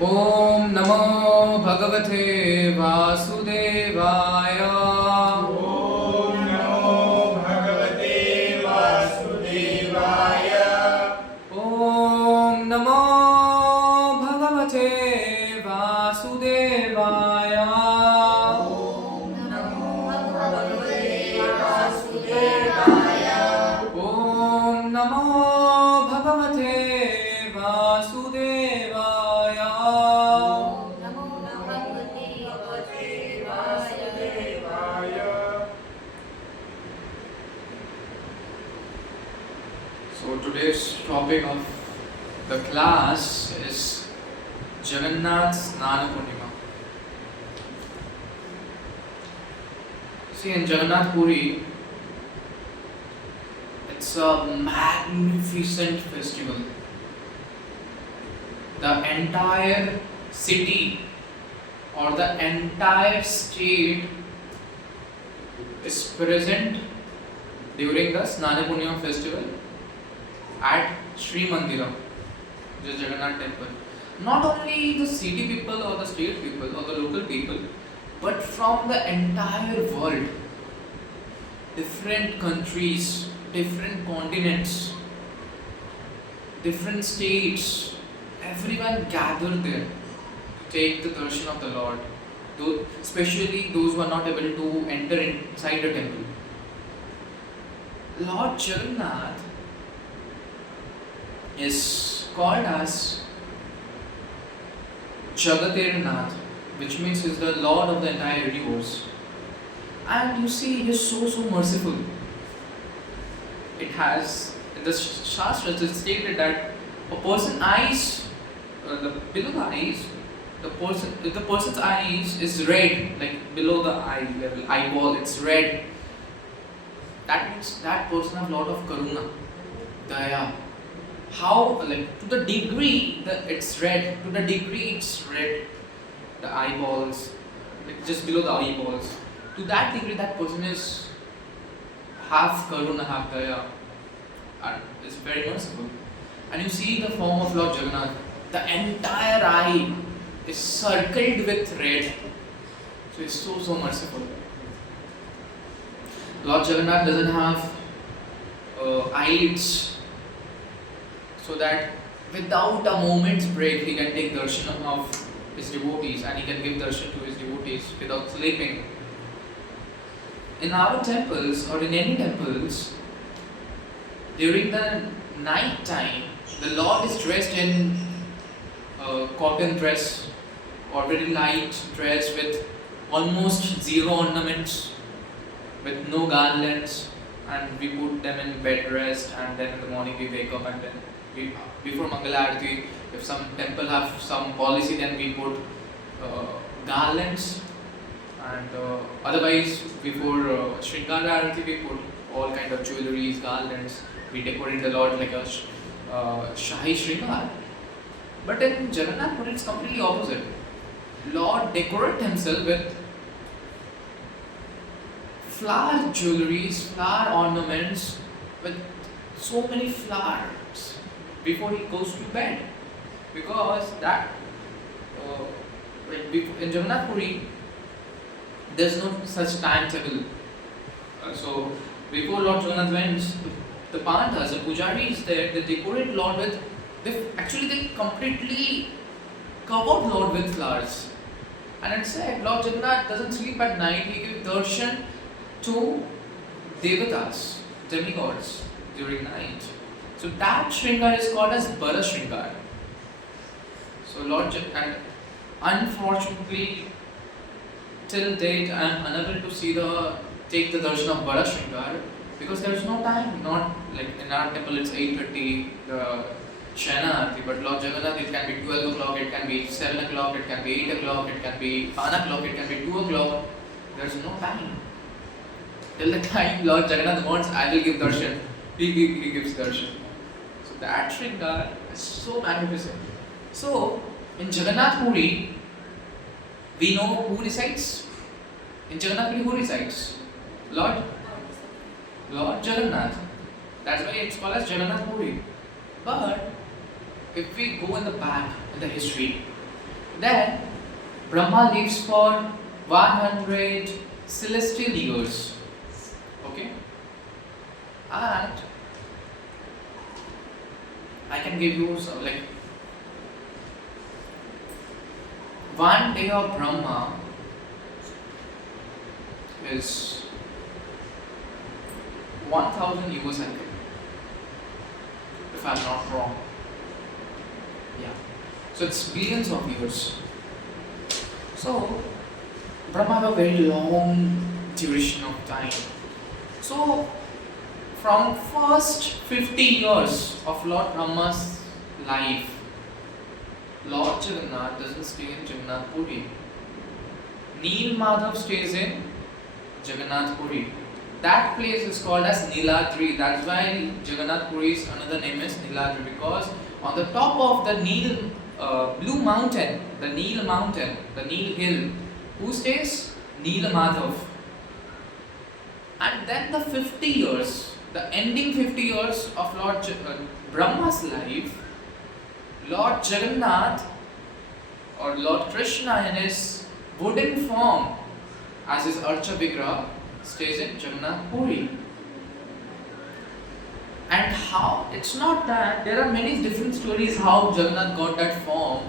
Om Namo Bhagavate Vasudevaya. Om Namo Bhagavate Vasudevaya. Om Namo Bhagavate Vasudevaya. Om Namo Bhagavate Vasudevaya. Om Namo Bhagavate Vasudevaya. So today's topic of the class is Jagannath Snana Purnima. See, in Jagannath Puri, it's a magnificent festival. The entire city or the entire state is present during the Snana Purnima festival at Sri Mandira, the Jagannath temple. Not only the city people or the state people or the local people, but from the entire world, different countries, different continents, different states, everyone gathered there to take the darshan of the Lord, especially those who are not able to enter inside the temple. Lord Jagannath is called as Jagatirnath, which means he is the Lord of the entire universe. And you see, he is so merciful. It has, in the Shastras, it's stated that a person's eyes, below the eyes, if the person's eyes is red, like below the eye level, eyeball, it's red. That means that person has a lot of karuna, daya. How, like, to the degree that it's red, the eyeballs, like just below the eyeballs, to that degree that person is half karuna, half daya, and is very merciful. And you see the form of Lord Jagannath, the entire eye is circled with red, so it's so merciful. Lord Jagannath doesn't have eyelids, so that without a moment's break he can take darshan of his devotees and he can give darshan to his devotees without sleeping. In our temples or in any temples, during the night time, the Lord is dressed in cotton dress or very light dress with almost zero ornaments, with no garlands, and we put them in bed rest, and then in the morning we wake up, and then before Mangala Arati, if some temple have some policy, then we put garlands, and otherwise before Shringara Arati we put all kind of jewelries, garlands. We decorate the Lord like a Shahi Shringar. But in Jagannath Puri it's completely opposite. Lord decorate himself with flower jewelries, flower ornaments, with so many flowers before he goes to bed, because that in Jagannath Puri there's no such timetable. So before Lord Jagannath went, the Pandhas, the pujaris there, they decorate Lord with, they completely covered Lord with flowers. And it said Lord Jagannath doesn't sleep at night, he gives darshan to devatas, demigods, during night. So that Shringar is called as Bara Shringar. So and unfortunately till date I am unable to take the darshan of Bara Shringar, because there is no time. Not like in our temple it's 8:30 the Shayana Arati, but Lord Jagannath it can be 12 o'clock, it can be 7 o'clock, it can be 8 o'clock, it can be 1 o'clock, it can be 2 o'clock. There is no time. Till the time Lord Jagannath wants, I will give darshan. He gives darshan. So that Shringar is so magnificent. So in Jagannath Puri, we know who resides. In Jagannath Puri, who resides? Lord Jagannath. That's why it's called as Jagannath Puri. But if we go in the back in the history, Then Brahma lives for 100 celestial years. Okay? And I can give you some, like, one day of Brahma is 1000 years, I think, if I'm not wrong. Yeah. So it's billions of years. So Brahma have a very long duration of time. So from first 50 years of Lord Brahma's life, Lord Jagannath doesn't stay in Jagannath Puri. Neel Madhav stays in Jagannath Puri. That place is called as Niladri. That's why Jagannath Puri's another name is Niladri, because on the top of the Neel blue mountain, the Neel hill, who stays? Neel Madhav. And then the 50 years, the ending 50 years of Lord Brahma's life, Lord Jagannath or Lord Krishna in his wooden form as his Archa Vigraha stays in Jagannath Puri. And how? It's not that. There are many different stories how Jagannath got that form.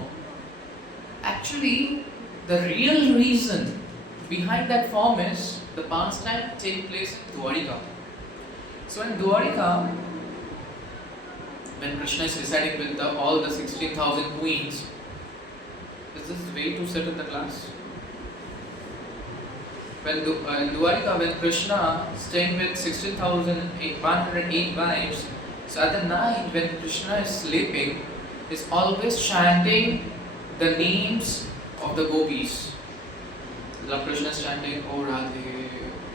Actually, the real reason behind that form is the pastime take place in Dwarika. So in Dwarika, when Krishna is residing with all the 16,000 queens, is this way to sit in the class? When in Dwarika, when Krishna staying with 16,108 wives, so at the night when Krishna is sleeping, is always chanting the names of the gopis. Lord Krishna is chanting, O Radhe,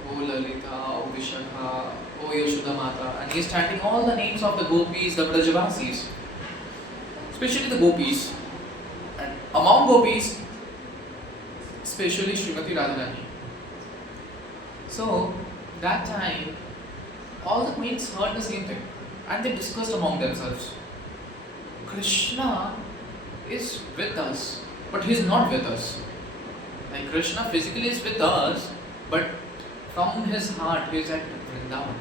O Lalita, O Vishakha, O Yashoda Mata, and he is chanting all the names of the gopis, the Brajavasis, especially the gopis. And among gopis, especially Srimati Radharani. So, that time, all the queens heard the same thing and they discussed among themselves. Krishna is with us, but he is not with us. Like Krishna physically is with us, but from his heart he is at Vrindavan.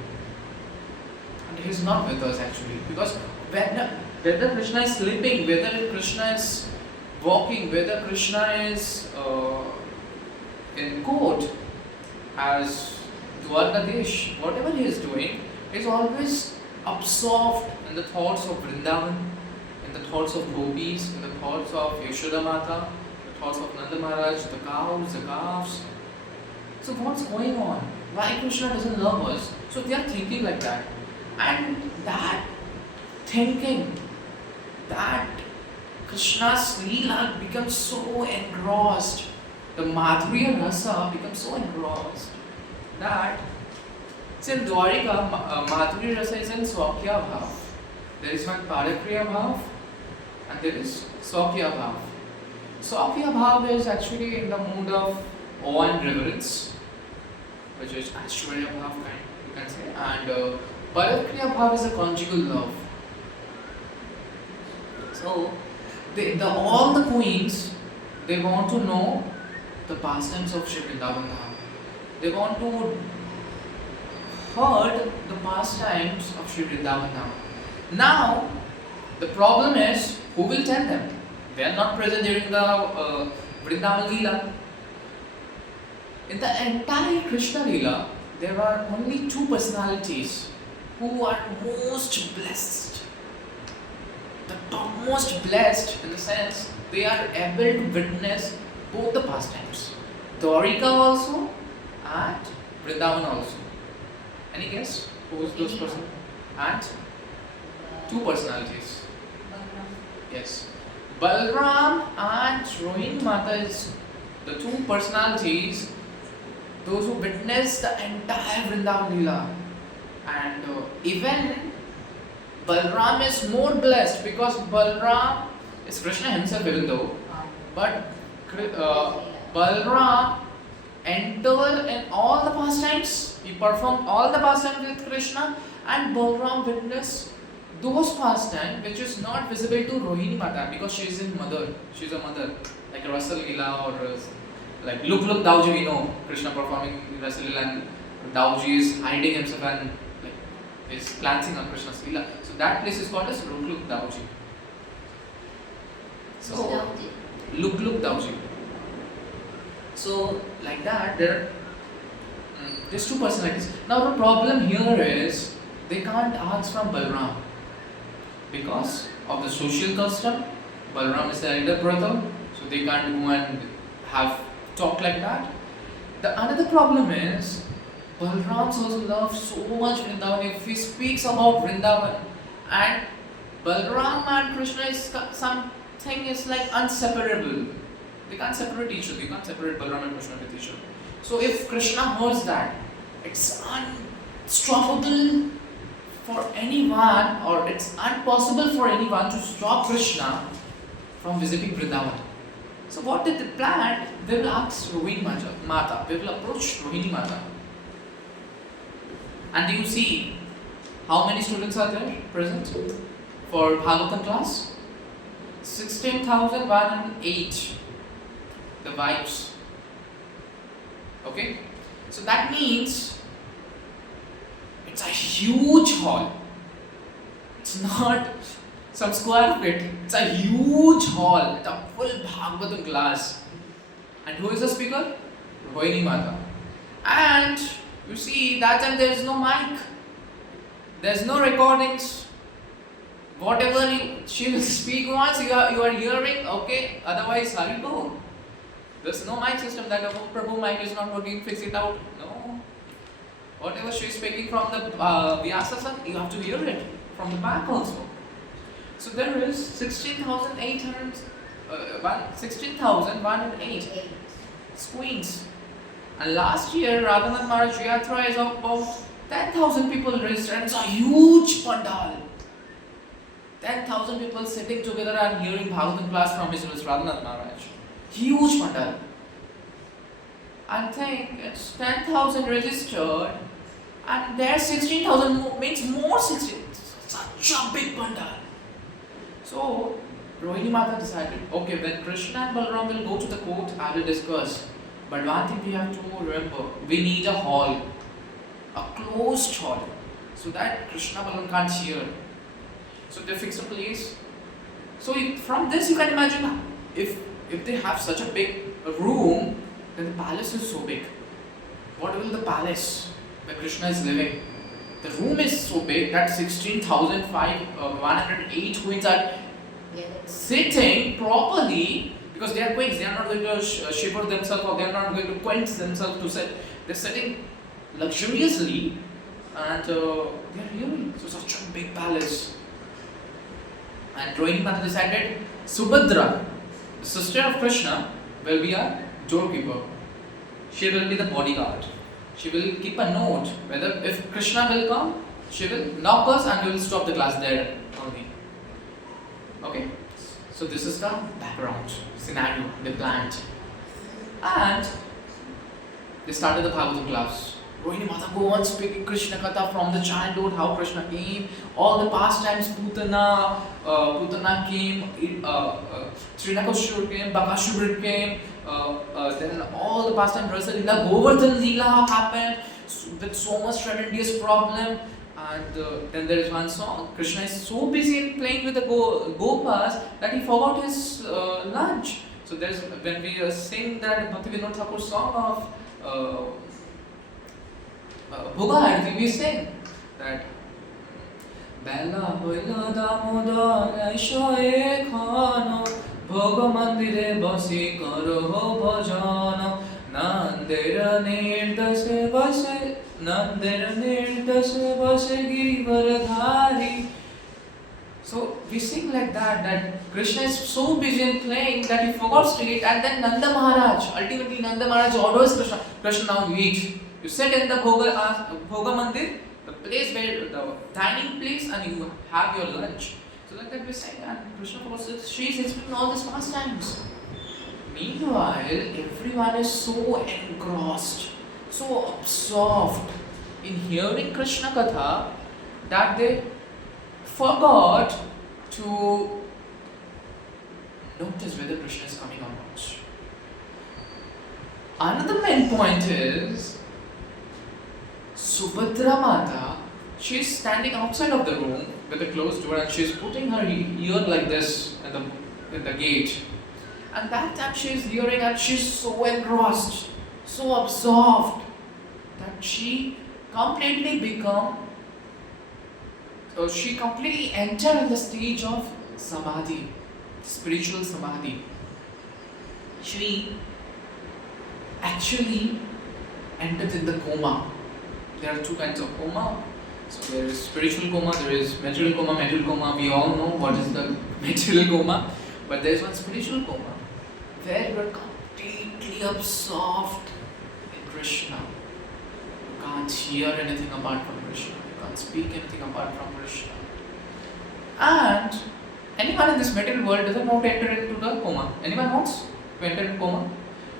And he is not with us actually, because whether Krishna is sleeping, whether Krishna is walking, whether Krishna is in court, as Dwarkadesh, whatever he is doing, he is always absorbed in the thoughts of Vrindavan, in the thoughts of gopis, in the thoughts of Yashoda Mata, the thoughts of Nanda Maharaj, the cows, the calves. So what's going on? Why Krishna doesn't love us? So they are thinking like that. And that thinking, that Krishna's Leela becomes so engrossed, the Madhurya Rasa becomes so engrossed that in Dwarika, Madhurya Rasa is in Swakya Bhav. There is one Parakriya Bhav and there is Swakya Bhav. Swakya Bhav is actually in the mood of awe and reverence, which is Aishwarya Bhav kind, you can say, and Parakriya Bhav is a conjugal love. So, all the queens, they want to know the pastimes of Sri Vrindavan Dham. They want to heard the pastimes of Sri Vrindavan Dham. Now, the problem is, who will tell them? They are not present during the Vrindavan Leela. In the entire Krishna Leela, there are only two personalities who are most blessed. The topmost blessed in the sense they are able to witness both the pastimes. Dwarika also and Vrindavan also. Any guess? Who is those person? And two personalities. Yes. Balram and Rohini Mata is the two personalities, those who witness the entire Vrindavan Leela. And even Balram is more blessed because Balram is Krishna himself even though, but Balram entered in all the pastimes, he performed all the pastimes with Krishna, and Balram witnessed those pastime which is not visible to Rohini Mata because she is a mother, like a Rasa Leela or like look Dauji, we know Krishna performing Rasa Leela and Dauji is hiding himself and like is glancing on Krishna's Leela. So that place is called as look Dauji. So look Dauji. So like that there's two personalities. Now the problem here is they can't ask from Balram because of the social custom. Balram is the elder brother, so they can't go and have talk like that. The another problem is Balram also loves so much Vrindavan. If he speaks about Vrindavan and Balram and Krishna is something is like inseparable. They can't separate each other. You can't separate Balram and Krishna with each other. So if Krishna hears that, it's unstoppable for anyone, or it's impossible for anyone to stop Krishna from visiting Vrindavan. So what did they plan? They will ask Rohini Mata. They will approach Rohini Mata. And do you see how many students are there present for Bhagavatam class? 16,108. The wives. Okay? So that means it's a huge hall. It's not some square feet. It's a huge hall. It's a full Bhagavatam class. And who is the speaker? Rohini Mata. And you see, that time there is no mic. There's no recordings. Whatever she will speak once, you are hearing, okay, otherwise Hariko. There's no mic system that Prabhu mic is not working, fix it out. No. Whatever she is speaking from the Vyasa, you have to hear it from the back also. So there is 16,108 screens. And last year, Radhanath Maharaj Yatra is about 10,000 people registered. It's a huge pandal. 10,000 people sitting together and hearing Bhagavatam class from His Holiness Radhanath Maharaj. Huge pandal. I think it's 10,000 registered and there 16,000 means more 16. Such a big pandal. So Rohini Mata decided, okay, when Krishna and Balram will go to the court, I will discuss. But one thing we have to remember, we need a hall, a closed hall, so that Krishna Balram can't hear. So they fixed a place. So from this you can imagine, if they have such a big room, then the palace is so big. What will the palace where Krishna is living? The room is so big that 16,108 queens are sitting properly, because they are queens. They are not going to shiver themselves, or they are not going to quench themselves to sit. They are sitting luxuriously and they are hearing. So such a big palace. And Rohini Mata decided Subhadra, the sister of Krishna, will be a doorkeeper. She will be the bodyguard. She will keep a note whether if Krishna will come, she will knock us and we will stop the class there only. Okay? So this is the background scenario they planned. And they started the Bhagavatam class. Rohini Mata go on speaking Krishna Katha from the childhood, how Krishna came, all the pastimes, Putana came, Srinakashur came, Bakashur came, then all the pastimes, Rasa Leela, Govardhan Leela happened with so much tremendous problem. And then there is one song, Krishna is so busy in playing with the Gopas that he forgot his lunch. So there's when we sing that Bhakti Vinod Thakur song of Bhoga, we sing that Bella Hoila Damodar Aisho Ekhano Bhoga Mandire Basi Karo Bhajana Nandera Nirdase Vase Nandera Nirdase Vase Girivaradhari. So we sing like that Krishna is so busy in playing that he forgot to eat, and then Nanda Maharaj, ultimately Nanda Maharaj orders Krishna now you eat. You sit in the Bhoga Mandir, the place where the dining place, and you have your lunch. So like that we say, and Krishna forces, she is explaining all these pastimes. Meanwhile, everyone is so engrossed, so absorbed in hearing Krishna Katha that they forgot to notice whether Krishna is coming or not. Another main point is Subhadra Mata, she is standing outside of the room with a closed door and she is putting her ear like this in the gate. And that time she is hearing and she is so engrossed, so absorbed that she completely entered in the stage of samadhi, spiritual samadhi. She actually entered in the coma. There are two kinds of coma. So there is spiritual coma, there is material coma, mental coma. We all know what is the material coma. But there is one spiritual coma where you are completely absorbed in Krishna. You can't hear anything apart from Krishna. You can't speak anything apart from Krishna. And anyone in this material world doesn't want to enter into the coma. Anyone wants to enter in coma?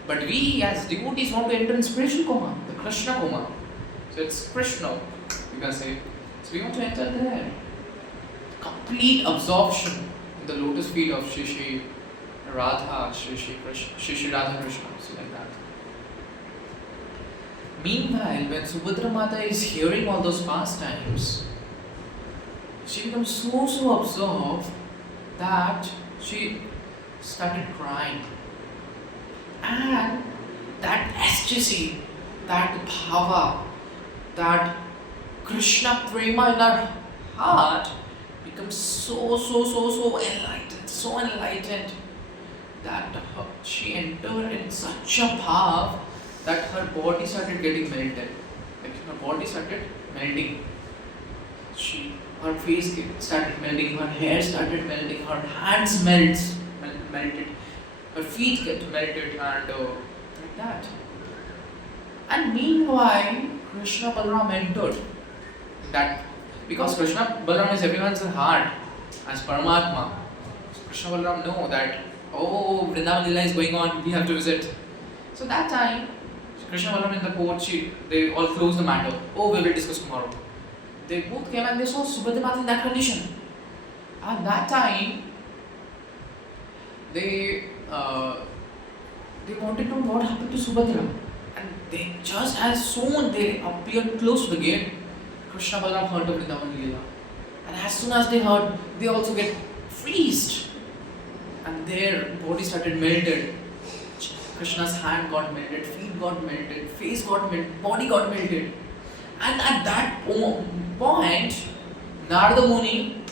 But we as devotees want to enter in spiritual coma, the Krishna coma. So it's Krishna, you can say. So we want to enter there. Complete absorption in the lotus feet of Shri Radha, Shri Radha Krishna, so like that. Meanwhile, when Subhadra Mata is hearing all those pastimes, she becomes so absorbed that she started crying. And that ecstasy, that bhava, that Krishna prema in her heart becomes so enlightened that she entered in such a bhav that her body started getting melted. Like her body started melting. Her face started melting, her hair started melting, her hands melted, her feet get melted, and like that. And meanwhile, Krishna Balaram entered that, because Krishna Balaram is everyone's heart as Paramatma. So Krishna Balaram know that, oh, Vrindavan Lila is going on, we have to visit. So that time, Krishna Balaram in the court, they all closed the matter. Oh, we will discuss tomorrow. They both came and they saw Subhadra Mata in that condition. At that time, they wanted to know what happened to Subhadra. And they just as soon they appeared close to the gate, Krishna Balaram heard of Vrindavan Leela. And as soon as they heard, they also get freezed. And their body started melted. Krishna's hand got melted, feet got melted, face got melted, body got melted. And at that point, Narada Muni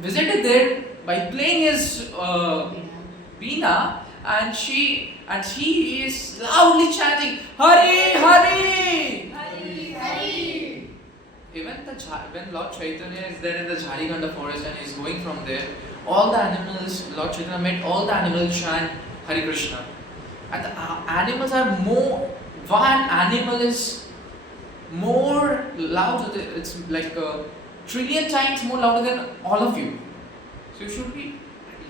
visited there by playing his veena, and he is loudly chanting, Hare Hare! Hare Hare! Even when Lord Chaitanya is there in the Jharikanda forest and is going from there, all the animals, Lord Chaitanya made all the animals chant Hare Krishna. And the animals are more, one animal is more louder, it's like a trillion times more louder than all of you. So you should be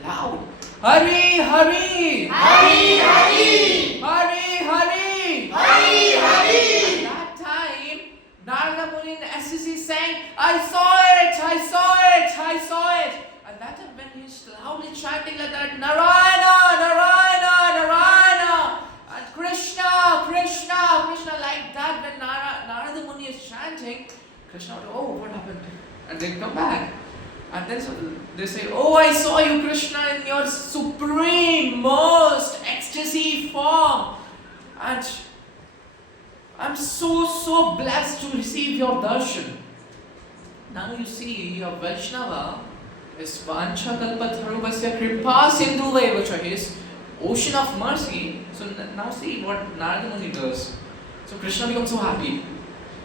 loud. Hare Hare! Hare Hare! Hare Hare! Hare Hare! At that time, Narada Muni in SCC sang, I saw it, I saw it, I saw it. And that time when he's loudly chanting like that, Narayana, Narayana, Narayana, and Krishna, Krishna, Krishna, like that, when Narada Muni is chanting, Krishna would, oh, what happened? And they come back. And then they say, oh, I saw you, Krishna, in your supreme, most ecstasy form. And I'm so blessed to receive your darshan. Now you see, your Vaishnava is Vancha Kalpatharuvasya Kripa Sindhuvaivacha, his ocean of mercy. So now see what Narada Muni does. So Krishna becomes so happy.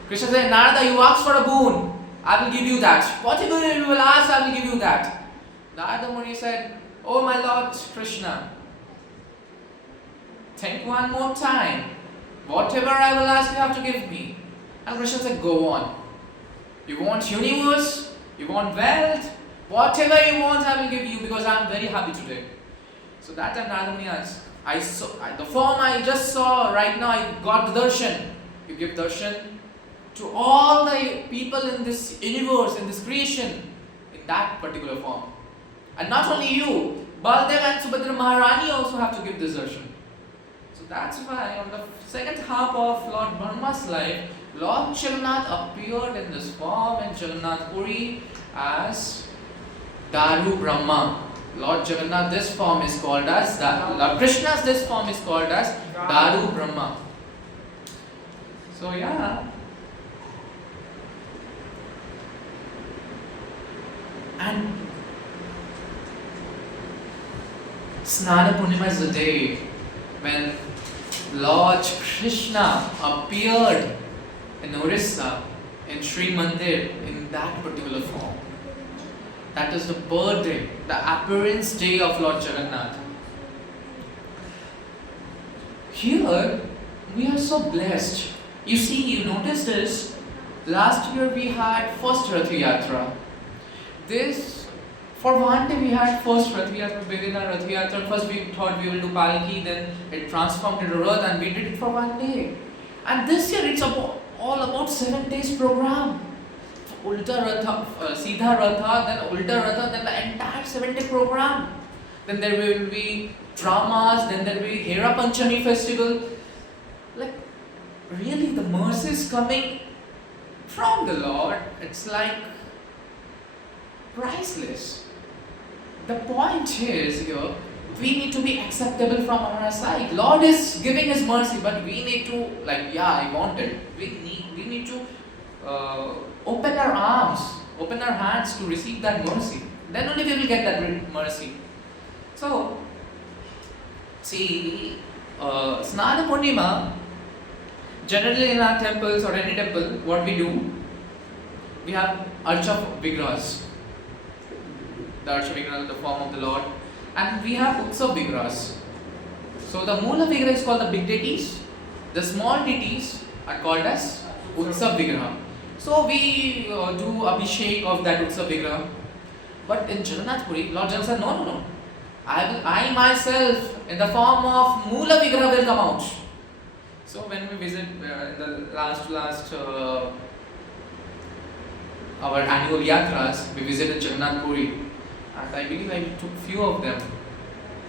Krishna said, Narada, you asked for a boon. I will give you that. Whatever you will ask, I will give you that. Narada Muni said, oh my Lord Krishna, think one more time. Whatever I will ask, you have to give me. And Krishna said, go on. You want universe? You want wealth? Whatever you want, I will give you, because I am very happy today. So that time Narada Muni asked, the form I just saw right now, I got the darshan. You give darshan to all the people in this universe, in this creation. that particular form. And not only you, Baldev and Subhadra Maharani also have to give this darshan. So that's why on the second half of Lord Brahma's life, Lord Jagannath appeared in this form in Jagannath Puri as Daru Brahma. Lord Jagannath, this form is called as Lord Krishna's this form is called as Daru Brahma. So yeah. And Snana Purnima is the day when Lord Krishna appeared in Orissa, in Sri Mandir, in that particular form. That is the birthday, the appearance day of Lord Jagannath. Here, we are so blessed. You see, you notice this. Last year we had first Rath Yatra. For one day we had first Rath Yatra, begin our Rath Yatra. First we thought we will do Palki, then it transformed into Rath and we did it for one day. And this year it's all about 7 days program. Ulta Ratha, Siddha Ratha, then Ulta Ratha, then the entire 7-day program. Then there will be dramas, then there will be Hera Panchami festival. Like, really the mercy is coming from the Lord. It's like priceless. The point is here, we need to be acceptable from our side. Lord is giving His mercy, but we need to, I want it. We need to open our arms, open our hands to receive that mercy. Then only we will get that mercy. So, see, Snana Purnima, generally in our temples or any temple, what we do, we have Archa Vigrahas. The Archa Vigraha is the form of the Lord. And we have Utsav Vigrahas. So the Mula Vigraha is called the big deities. The small deities are called as Utsav Vigraha. So we do Abhishek of that Utsav Vigraha. But in Jagannath Puri, Lord Jagannath said, no. I myself, in the form of Mula Vigraha, will come out. So when we visit in the last our annual yatras, we visited Jagannath Puri. And I believe I took few of them.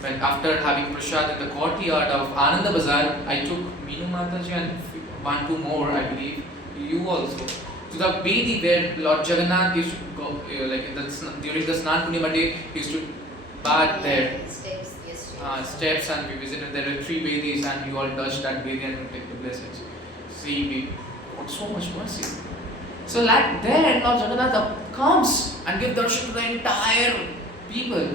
When after having prasad in the courtyard of Ananda Bazar, I took Meenu Mataji and 1-2 more, I believe, you also, to the Bedi where Lord Jagannath used to go, during the Snan Purnima day, he used to bath there. Steps, and we visited. There were 3 Bedis, and you all touched that Bedi and we take the blessings. See, we got so much mercy. So like there, Lord Jagannath comes and gives darshan to the entire people.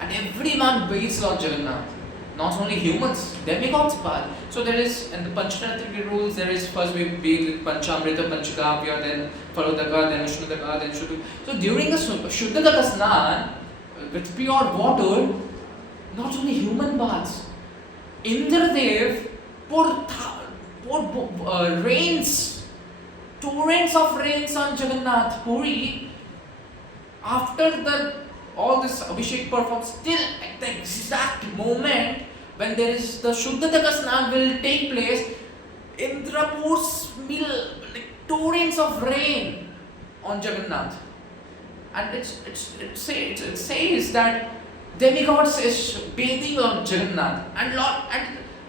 And everyone bathes Lord Jagannath. Not only humans, demigods bath. So there is, in the Pancharatrika rules, there is first we bathe with Panchamrita, Panchakavya, then Phalodaka, then Vishnudaka, then Shuddha. So during the Shuddhadaka Snan, with pure water, not only human baths, Indradev poured rains, torrents of rains on Jagannath Puri. After all this Abhishek performed, still at the exact moment when there is the Shuddhadaka Snan will take place, Indra pours torrents of rain on Jagannath. And it says that demigods is bathing on Jagannath.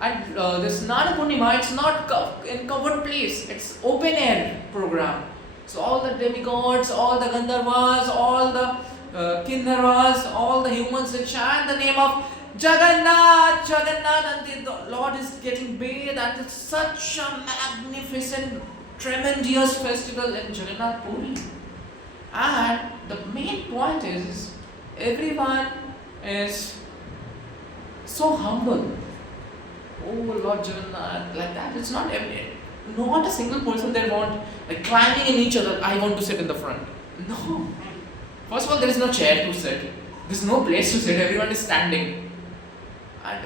And this Snana Purnima, it's not in covered place, it's open air program. So all the demigods, all the Gandharvas, all the Kinnaras, all the humans, they chant the name of Jagannath, and the Lord is getting bathed, and it's such a magnificent, tremendous festival in Jagannath Puri. And the main point is, everyone is so humble. Oh Lord Jagannath, like that. It's not a single person there climbing in each other. I want to sit in the front. No. First of all, there is no chair to sit. There is no place to sit. Everyone is standing. And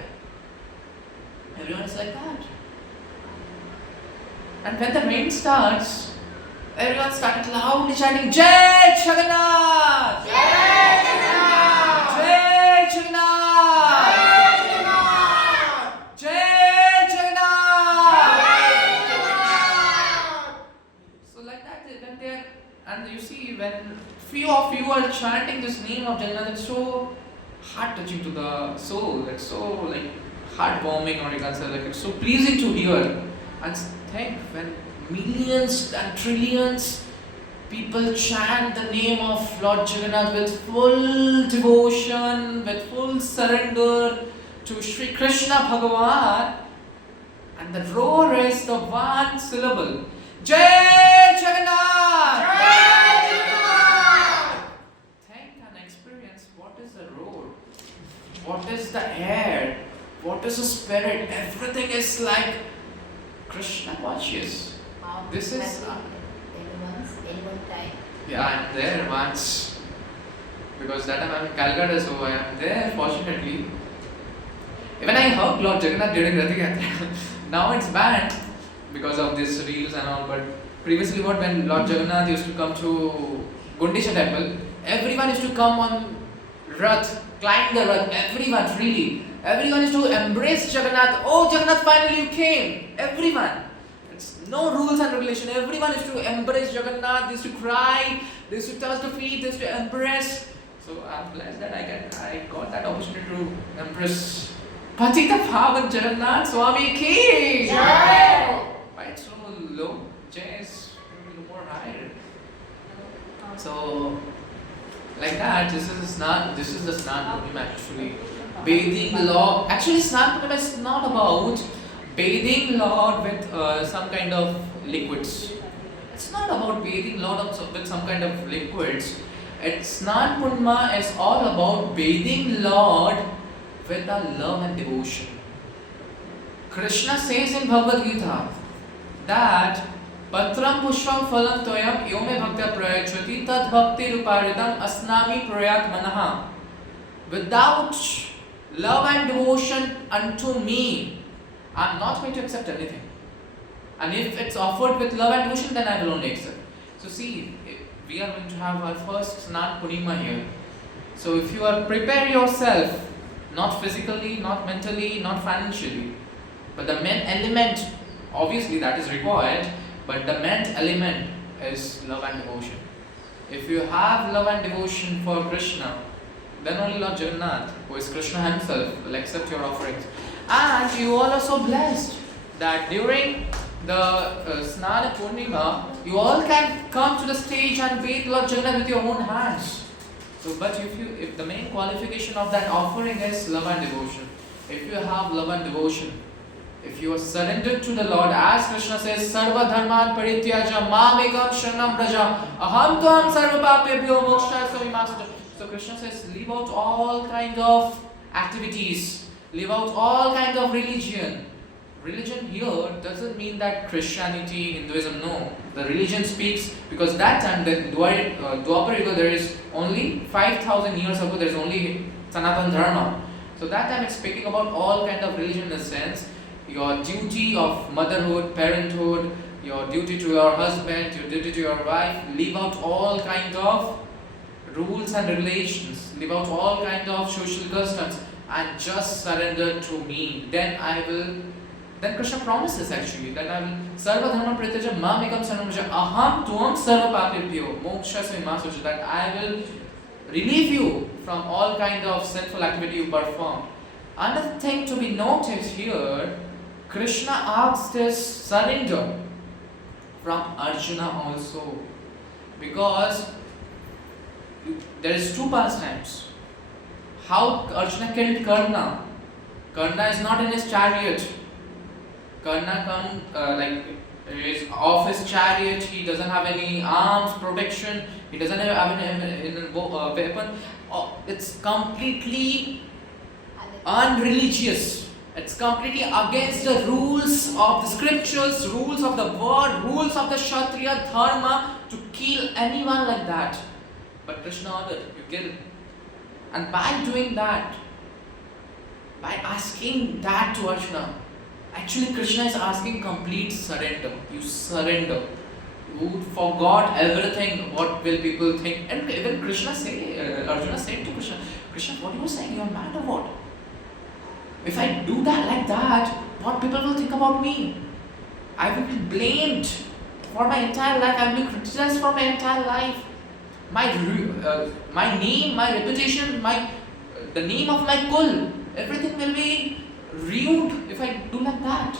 everyone is like that. And when the rain starts, everyone started loudly chanting, Jai Jagannath! Jai Jagannath! Jai Jagannath! Jai Jagannath! So like that, when they are, and you see, when few of you are chanting this name of Jagannath, it's so heart-touching to the soul. It's so like heartwarming, or you can say like it's so pleasing to hear. And think when millions and trillions people chant the name of Lord Jagannath with full devotion, with full surrender to Sri Krishna Bhagavan, and the roar is the one syllable. Jai Jagannath! Jai Jagannath! Think and experience what is the roar, what is the air, what is the spirit. Everything is like Krishna conscious. This is. Any one time? Yeah, I'm there once. Because that time I'm in Calcutta, so I am there fortunately. When I heard Lord Jagannath during Rath Yatra, now it's banned because of these reels and all, but previously when Lord Jagannath used to come to Gundisha temple, everyone used to come on Rath, climb the Rath, everyone really. Everyone used to embrace Jagannath. Oh Jagannath, finally you came! Everyone. It's no rules and regulation. Everyone used to embrace Jagannath, they used to cry, they used to touch the feet, they used to embrace. So I'm blessed that I got that opportunity to embrace Patita Pavan Jagannath Swami Ki! Jai! Why it's so low? Jai is more higher. So like that, this is the Snana Purnima actually. Bathing Lord. Actually Snana Purnima is not about bathing Lord with some kind of liquids. It's not about bathing Lord with some kind of liquids. Snana Purnima is all about bathing Lord with a love and devotion. Krishna says in Bhagavad Gita that Patram Pushpam Phalam Toyam Yome Bhakta Prayachati Tad Bhakti Ruparitam Asnami Prayat Manaha. Without love and devotion unto me, I am not going to accept anything. And if it's offered with love and devotion, then I will only accept. So see, we are going to have our first Snana Purnima here. So if you are prepare yourself, not physically, not mentally, not financially, but the main element, obviously that is required, but the main element is love and devotion. If you have love and devotion for Krishna, then only Lord Jagannath, who is Krishna himself, will accept your offerings. And you all are so blessed that during the Snana Purnima, you all can come to the stage and bathe Lord Jagannath with your own hands. So, but if the main qualification of that offering is love and devotion, if you have love and devotion, if you are surrendered to the Lord, as Krishna says, Sarva Dharman Parityaja Mamekam Sharanam Braja Aham Tvam Sarva Papebhyo Moksha Samimasuja. So Krishna says, leave out all kind of activities, leave out all kind of religion. Religion here doesn't mean that Christianity, Hinduism, no. The religion speaks, because that time, the Dwapar Yuga, there is only 5,000 years ago, there is only Sanatan Dharma. So that time it's speaking about all kind of religion in a sense. Your duty of motherhood, parenthood, your duty to your husband, your duty to your wife, leave out all kind of rules and regulations, leave out all kind of social customs, and just surrender to me. Then Krishna promises actually that I will Sarva Dharma Prityaja Mamekam Saranam Aham Tvam Sarva Papebhyo Moksha Samimasuja, that I will relieve you from all kind of sinful activity you perform. Another thing to be noted here, Krishna asks this surrender from Arjuna also, because there is two pastimes. How Arjuna killed Karna? Karna is not in his chariot. Karna is off his chariot. He doesn't have any arms protection. He doesn't have any weapon. It's completely unreligious. It's completely against the rules of the scriptures, rules of the word, rules of the Kshatriya Dharma to kill anyone like that. But Krishna ordered, you kill. And by doing that, by asking that to Arjuna, actually Krishna is asking complete surrender. You surrender. You forgot everything, what will people think. And even Arjuna said to Krishna, Krishna, what are you saying? You are mad or what? If I do that like that, what people will think about me? I will be blamed for my entire life. I will be criticized for my entire life. my name, my reputation, the name of my kul, everything will be ruined if I do like that.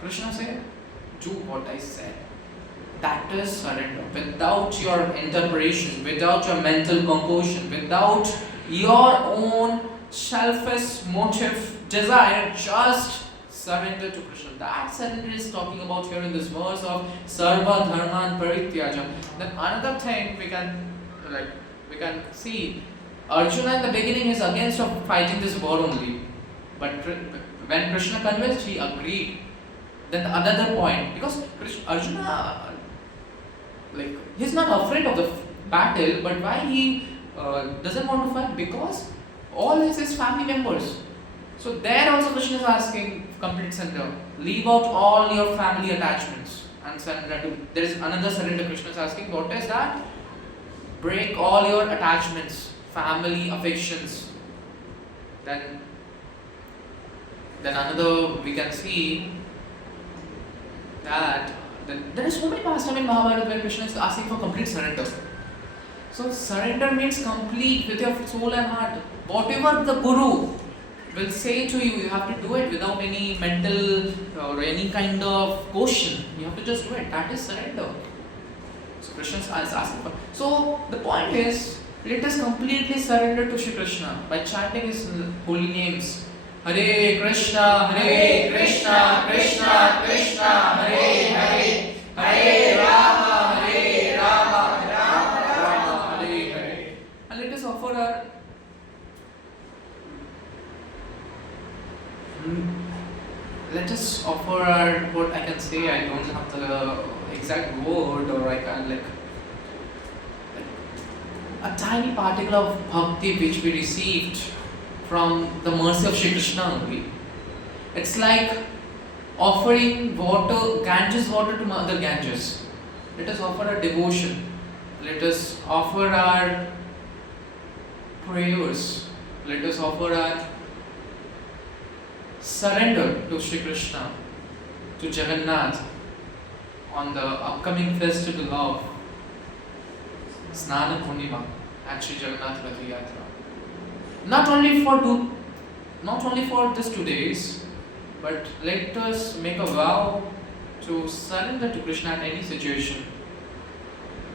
Krishna said, do what I said. That is surrender. Without your interpretation, without your mental composition, without your own selfish motive, desire, just surrender to Krishna. That surrender is talking about here in this verse of Sarva Dharman Parityaja. Then another thing we can see, Arjuna in the beginning is against of fighting this war only. But when Krishna convinced, he agreed. Then another point, because Arjuna, he's not afraid of the battle, but why he doesn't want to fight? Because all his family members. So there also Krishna is asking complete surrender. Leave out all your family attachments and surrender to. There is another surrender Krishna is asking. What is that? Break all your attachments, family affections. Then another we can see that there is so many pastime in Mahabharata where Krishna is asking for complete surrender. So surrender means complete with your soul and heart. Whatever the Guru will say to you, you have to do it without any mental or any kind of caution. You have to just do it. That is surrender. So Krishna is asking for. So the point is, let us completely surrender to Sri Krishna by chanting his holy names. Hare Krishna, Hare Krishna, Krishna Krishna, Hare Hare, Hare Rama, Hare Rama, Rama Rama, Hare Hare. And let us offer our what I can say. I don't have the exact word, or I can like a tiny particle of bhakti which we received from the mercy of Sri Krishna only. It's like offering water, Ganges water to Mother Ganges. Let us offer our devotion. Let us offer our prayers. Let us offer our surrender to Sri Krishna, to Jagannath on the upcoming festival of Snana Purnima at Sri Jagannath Rath Yatra. Not only for this 2 days, but let us make a vow to surrender to Krishna at any situation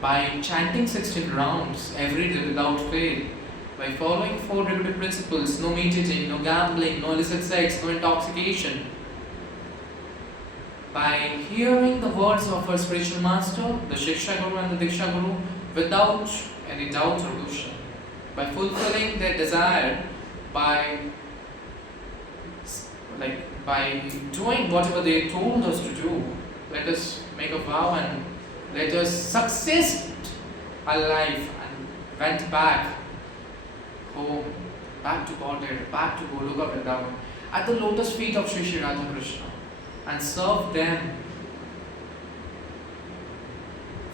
by chanting 16 rounds every day without fail, by following 4 regulative principles: no meat eating, no gambling, no illicit sex, no intoxication, by hearing the words of our spiritual master, the Shiksha Guru and the Diksha Guru, without any doubt or question, by fulfilling their desire, by doing whatever they told us to do. Let us make a vow and let us succeed our life and went back home, back to Godhead, back to Goloka Vrindavan, at the lotus feet of Sri Sri Radha Krishna, and serve them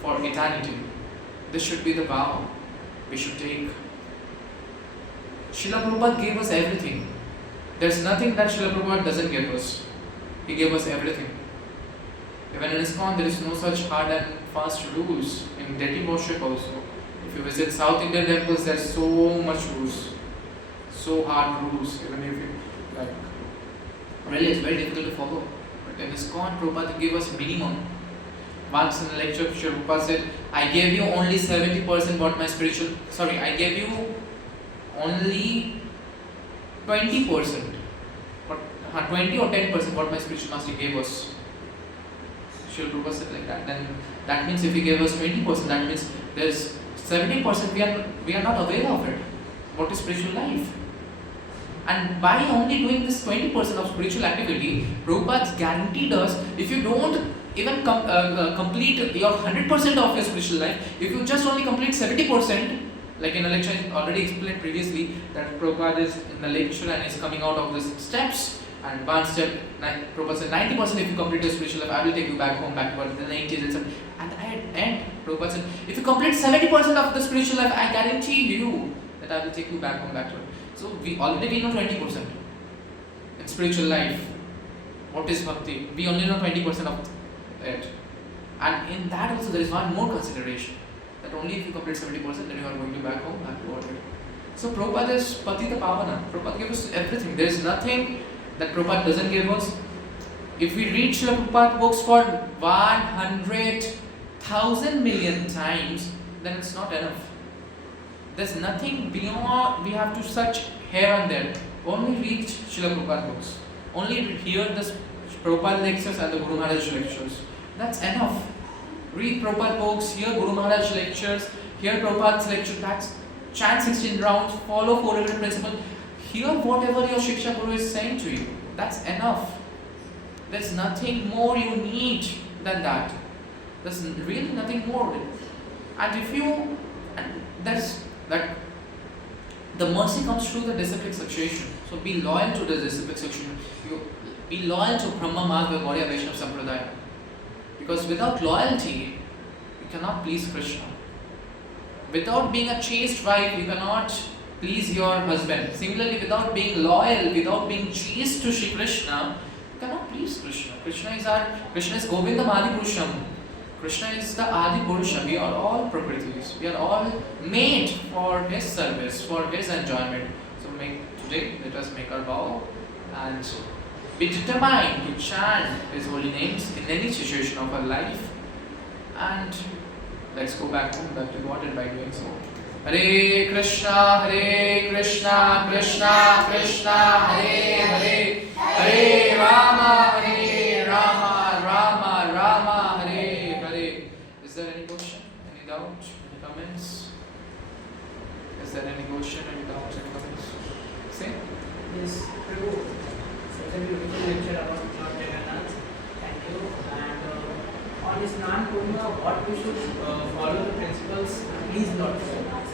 for eternity. This should be the vow we should take. Srila Prabhupada gave us everything. There's nothing that Srila Prabhupada doesn't give us. He gave us everything. Even in ISKCON, there is no such hard and fast rules. In deity worship also. If you visit South Indian temples, there's so much rules. So hard rules. Even if you really it's very difficult to follow. But in ISKCON, Prabhupada gave us minimum. Once in a lecture, Srila Prabhupada said, I gave you only 70% what my spiritual... I gave you only 20%. But 20 or 10% what my spiritual master gave us. Srila Prabhupada said like that. Then that means if he gave us 20%, that means there's 70% we are not aware of it. What is spiritual life? And by only doing this 20% of spiritual activity, Prabhupada guaranteed us, if you don't even complete your 100% of your spiritual life, if you just only complete 70%, like in a lecture I already explained previously, that Prabhupada is in the lecture and is coming out of the steps, and one step, Prabhupada said 90% if you complete your spiritual life, I will take you back home, back to the 90s and stuff. And at the end, Prabhupada said, if you complete 70% of the spiritual life, I guarantee you that I will take you back home, back to it. So we know 20% in spiritual life. What is bhakti? We only know 20% of it. And in that also there is one more consideration. that only if you complete 70% then you are going to back home, back to order. So Prabhupada is Patita Pavana. Prabhupada gave us everything. There is nothing that Prabhupada doesn't give us. If we read Srila Prabhupada books for 100,000 million times, then it's not enough. There's nothing beyond, we have to search here and there. Only read Srila Prabhupada books. Only hear the Prabhupada lectures and the Guru Maharaj lectures. That's enough. Read Prabhupada books, hear Guru Maharaj lectures, hear Prabhupada's lecture, that's chant 16 rounds, follow 4 element principle, hear whatever your Shiksha Guru is saying to you. That's enough. There's nothing more you need than that. There's really nothing more. And if you, that's that the mercy comes through the disciplic succession. So be loyal to the disciplic succession. You be loyal to Brahma Marga Gauriya Vaishnava Sampradaya. Because without loyalty, you cannot please Krishna. Without being a chaste wife, you cannot please your husband. Similarly, without being loyal, without being chaste to Sri Krishna, you cannot please Krishna. Krishna is Govinda Adi Purusham. Krishna is the Adi Purusha. We are all Prakritis. We are all made for His service, for His enjoyment. So today, let us make our vow and be determined to chant His holy names in any situation of our life. And let's go back home, back to God, and by doing so. Hare Krishna, Krishna Krishna, Hare Hare, Hare Rama, Rama Rama, Hare Hare. Is there any question, any doubt, any comments? Is there any question, any doubt, any comments? Say. Yes, Prabhu. Such a beautiful lecture about Lord Jagannath. Thank you. And on this Snana Purnima, what we should follow the principles, please Lord Jagannath.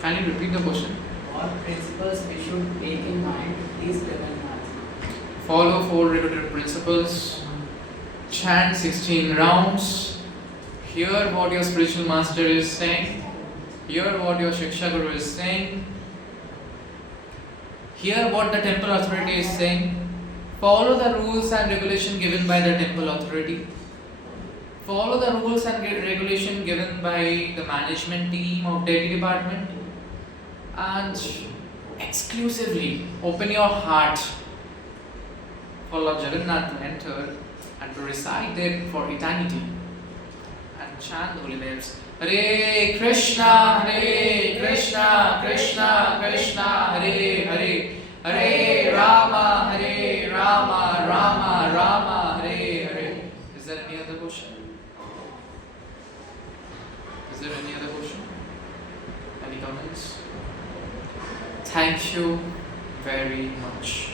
Can you repeat the question? What principles we should take in mind, please Jagannath. Follow 4 regulative principles. Chant 16 rounds. Hear what your spiritual master is saying. Hear what your Shiksha Guru is saying. Hear what the temple authority is saying. Follow the rules and regulation given by the temple authority. Follow the rules and regulation given by the management team of deity department. And exclusively open your heart for Lord Jagannath to enter and to reside there for eternity. And chant the holy names. Hare Krishna, Krishna Krishna, Hare Hare, Hare Rama, Rama, Hare Hare. Is there any other question? Is there any other question? Any comments? Thank you very much.